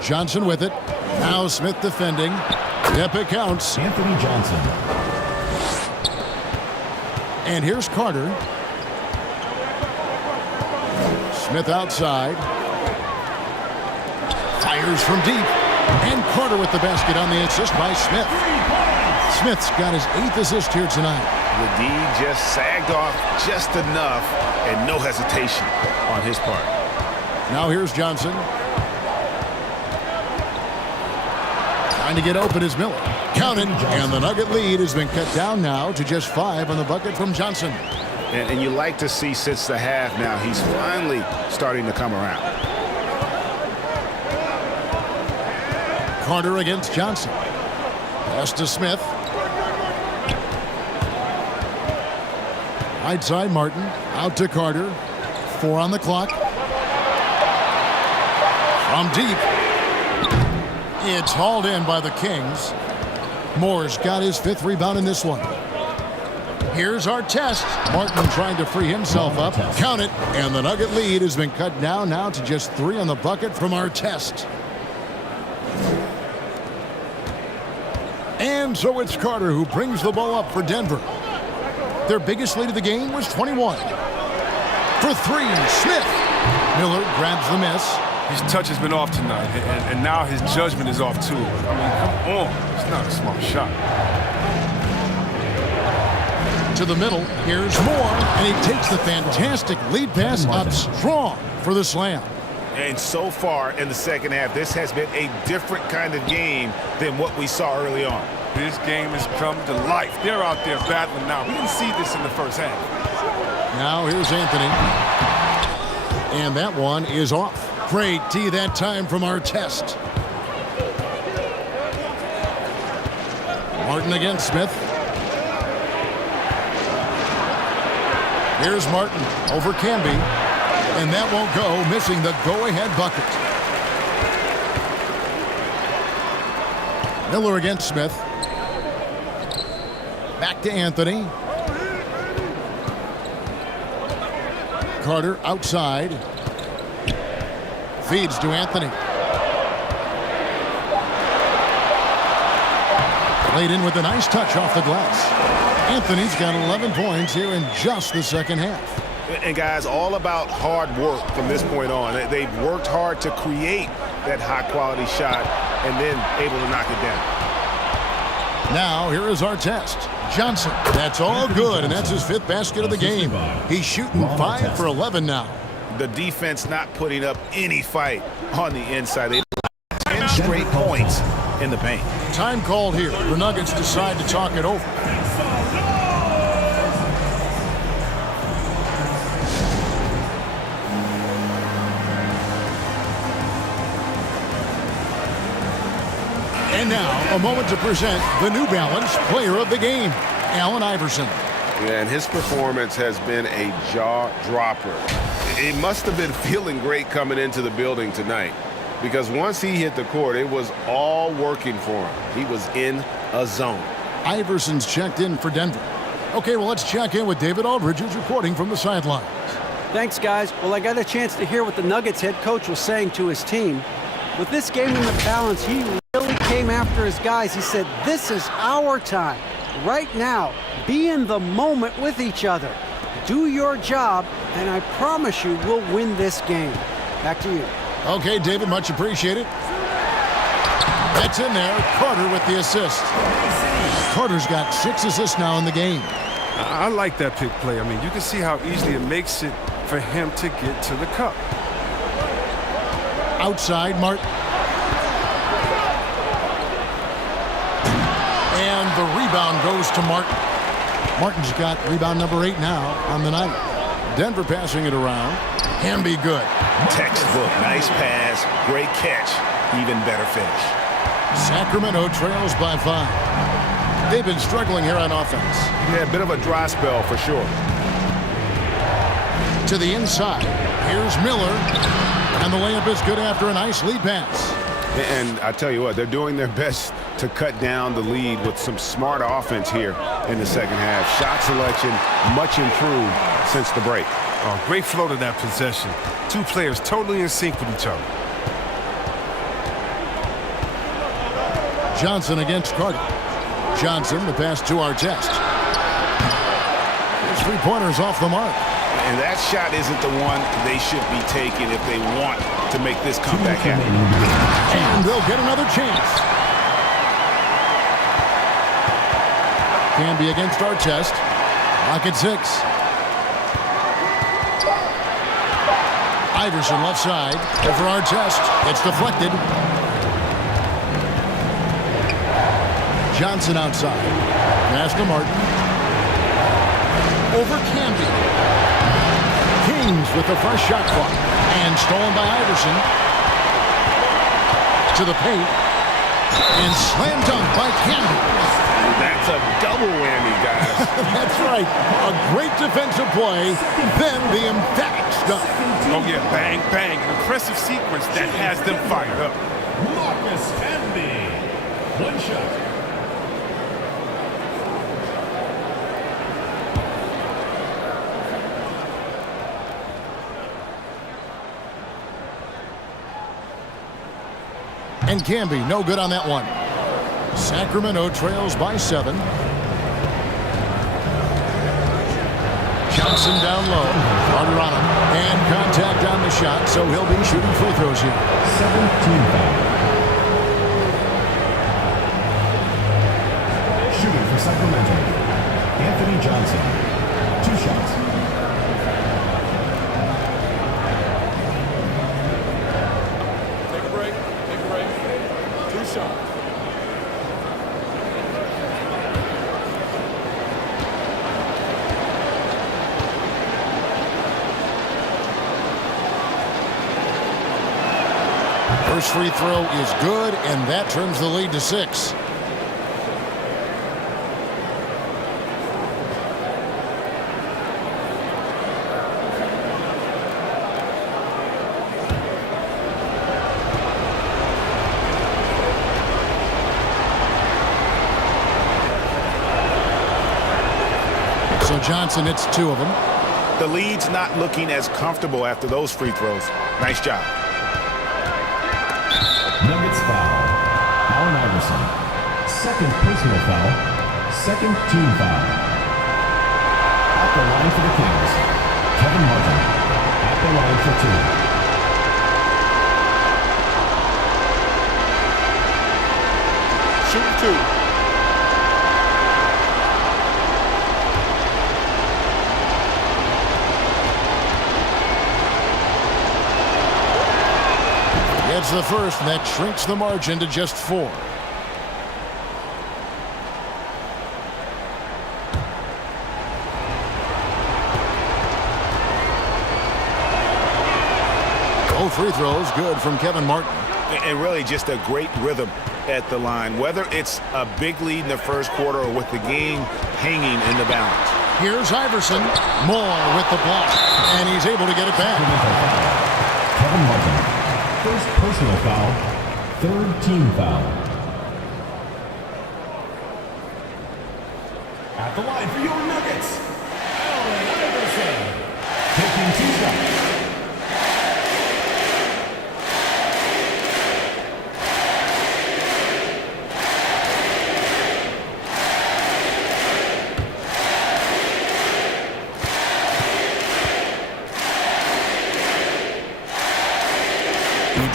Johnson with it. Now Smith defending. Yep, it counts. Anthony Johnson. And here's Carter. Smith outside. Fires from deep. And Carter with the basket on the assist by Smith. Smith's got his 8th assist here tonight. The D just sagged off just enough and no hesitation on his part. Now here's Johnson. Trying to get open is Miller. Counted, and the Nugget lead has been cut down now to just 5 on the bucket from Johnson. And you like to see since the half now, he's finally starting to come around. Carter against Johnson. Pass to Smith. Right side Martin. Out to Carter. 4 on the clock. From deep. It's hauled in by the Kings. Moore's got his 5th rebound in this one. Here's our test. Martin trying to free himself up. Count it. And the Nugget lead has been cut down now to just 3 on the bucket from our test. And so it's Carter who brings the ball up for Denver. Their biggest lead of the game was 21. For 3, Smith. Miller grabs the miss. His touch has been off tonight, and now his judgment is off too. I mean, come on. It's not a small shot. To the middle, here's Moore, and he takes the fantastic lead pass up strong for the slam. And so far in the second half, this has been a different kind of game than what we saw early on. This game has come to life. They're out there battling now. We didn't see this in the first half. Now here's Anthony. And that one is off. Great D that time from our test. Martin against Smith. Here's Martin over Camby. And that won't go, missing the go-ahead bucket. Miller against Smith. Back to Anthony. Carter outside. Feeds to Anthony. Laid in with a nice touch off the glass. Anthony's got 11 points here in just the second half. And guys, all about hard work from this point on. They've worked hard to create that high-quality shot and then able to knock it down. Now, here is our test. Johnson, that's all good, and that's his 5th basket of the game. He's shooting 5 for 11 now. The defense not putting up any fight on the inside. They 10 straight points in the paint. Time called here. The Nuggets decide to talk it over. And now, a moment to present the New Balance Player of the Game, Allen Iverson. Yeah, and his performance has been a jaw-dropper. He must have been feeling great coming into the building tonight because once he hit the court, it was all working for him. He was in a zone. Iverson's checked in for Denver. Okay, well, let's check in with David Aldridge, who's reporting from the sidelines. Thanks, guys. Well, I got a chance to hear what the Nuggets head coach was saying to his team. With this game in the balance, he really came after his guys. He said, this is our time. Right now, be in the moment with each other. Do your job, and I promise you we'll win this game. Back to you. Okay, David, much appreciated. That's in there. Carter with the assist. Carter's got 6 assists now in the game. I like that pick play. I mean, you can see how easily it makes it for him to get to the cup. Outside, Martin. And the rebound goes to Martin. Martin's got rebound number 8 now on the night. Denver passing it around. Can be good. Textbook. Nice pass. Great catch. Even better finish. Sacramento trails by 5. They've been struggling here on offense. Yeah, a bit of a dry spell for sure. To the inside. Here's Miller. And the layup is good after a nice lead pass. And I tell you what, they're doing their best to cut down the lead with some smart offense here in the second half. Shot selection much improved since the break. Oh, great flow to that possession. Two players totally in sync with each other. Johnson against Carter. Johnson, the pass to Artest. His three-pointers off the mark. And that shot isn't the one they should be taking if they want to make this comeback happen. And they'll get another chance. Can be against Artest. Lock at 6. Iverson left side. Over Artest. It's deflected. Johnson outside. Pass to Martin. Over Canby. Kings with the first shot clock. And stolen by Iverson. To the paint. And slam dunk by Canby. That's a double whammy, guys. That's right. A great defensive play. Then the emphatic stuff. Oh, yeah. Bang, bang. An impressive sequence that has them fired up. Marcus Canby. One shot. And Canby, no good on that one. Sacramento trails by 7. Johnson down low. Carter on him. And contact on the shot, so he'll be shooting free throws here. 17 foul. Shooting for Sacramento, Anthony Johnson. 2 shots. Take a break. Take a break. 2 shots. First free throw is good, and that turns the lead to 6. So Johnson hits 2 of them. The lead's not looking as comfortable after those free throws. Nice job. Nuggets foul. Allen Iverson. Second personal foul. Second team foul. At the line for the Kings, Kevin Martin. At the line for 2. Shoot 2. Gets the first, and that shrinks the margin to just 4. Both free throws good from Kevin Martin. And really just a great rhythm at the line, whether it's a big lead in the first quarter or with the game hanging in the balance. Here's Iverson. Moore with the block, and he's able to get it back. Kevin Martin. First personal foul. Third team foul. At the line for your Nuggets, Allen Iverson. Taking 2 shots.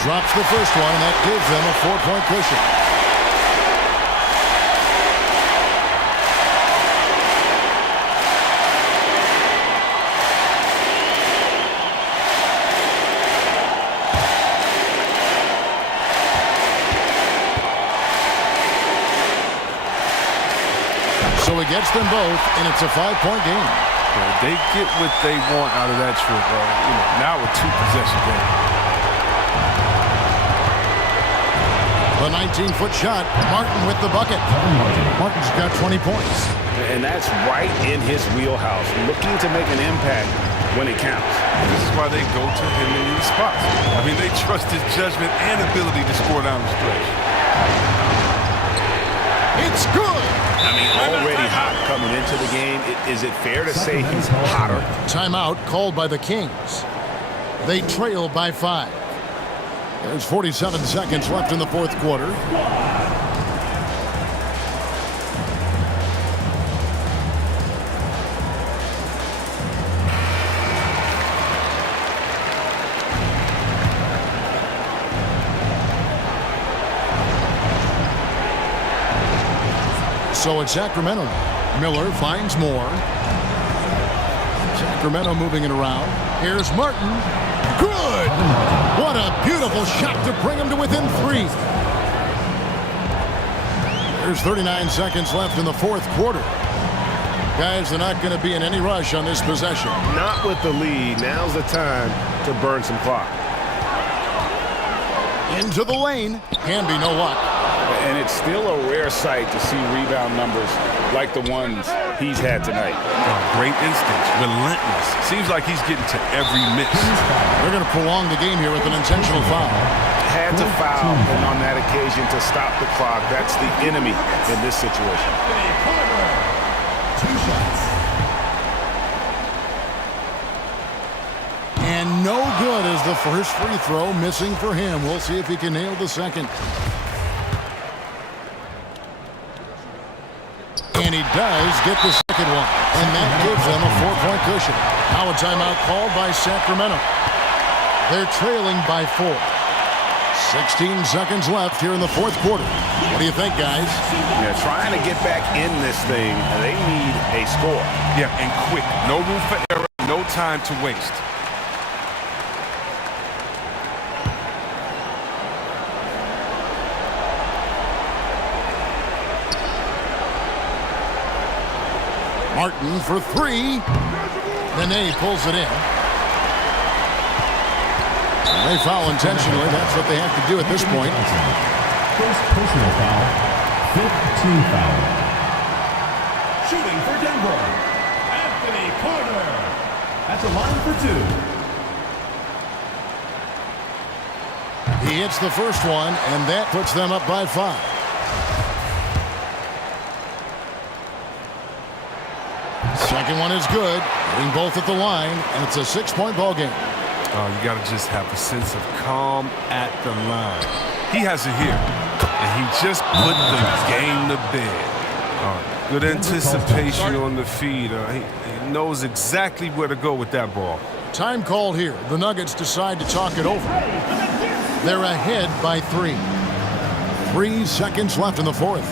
Drops the first one, and that gives them a 4-point cushion. So he gets them both, and it's a 5-point game. They get what they want out of that trip, bro. Now a 2-possession game. The 19-foot shot. Martin with the bucket. Martin's got 20 points. And that's right in his wheelhouse, looking to make an impact when it counts. This is why they go to him in these spots. I mean, they trust his judgment and ability to score down the stretch. It's good. I mean, already hot coming into the game. Is it fair to say he's hotter? Timeout called by the Kings. They trail by 5. There's 47 seconds left in the fourth quarter. So it's Sacramento. Miller finds more. Sacramento moving it around. Here's Martin. Good! What a beautiful shot to bring him to within 3. There's 39 seconds left in the fourth quarter. Guys, they're not going to be in any rush on this possession. Not with the lead. Now's the time to burn some clock. Into the lane. Can be no luck. And it's still a rare sight to see rebound numbers like the ones he's had tonight. Oh, great instincts, relentless. Seems like he's getting to every miss. They're going to prolong the game here with an intentional foul. Had to foul on that occasion to stop the clock. That's the enemy in this situation. 2 shots. And no good as the first free throw missing for him. We'll see if he can nail the second. And he does get the second one. And that gives them a 4-point cushion. Now a timeout called by Sacramento. They're trailing by 4. 16 seconds left here in the fourth quarter. What do you think, guys? Yeah, trying to get back in this thing, they need a score. Yeah, and quick. No room for error, no time to waste. Martin for 3. Nene pulls it in. They foul intentionally. That's what they have to do at this point. First personal foul. 5th team foul. Shooting for Denver, Anthony Porter. At the line for 2. He hits the first one, and that puts them up by 5. Second one is good. Hitting both at the line, and it's a 6-point ball game. Oh, you got to just have a sense of calm at the line. He has it here, and he just put the game to bed. Good anticipation on the feed. He knows exactly where to go with that ball. Time called here. The Nuggets decide to talk it over. They're ahead by 3. 3 seconds left in the fourth.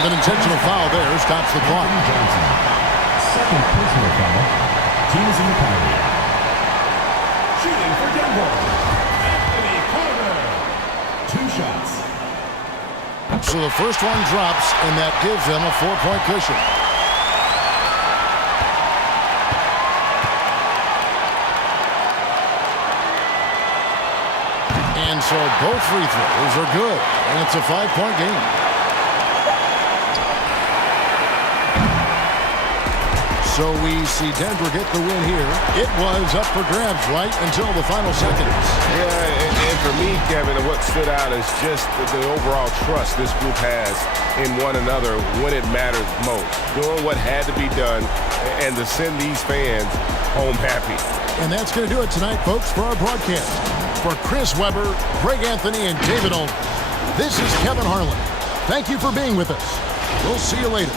And an intentional foul there stops the clock. Johnson. Second personal foul. Teams in the penalty. Shooting for Denver, Anthony Porter. 2 shots. So the first one drops, and that gives them a 4-point cushion. And so both free throws are good, and it's a 5-point game. So we see Denver get the win here. It was up for grabs right until the final seconds. Yeah, and for me, Kevin, what stood out is just the overall trust this group has in one another when it matters most. Doing what had to be done and to send these fans home happy. And that's going to do it tonight, folks, for our broadcast. For Chris Webber, Greg Anthony, and David Olin, this is Kevin Harlan. Thank you for being with us. We'll see you later.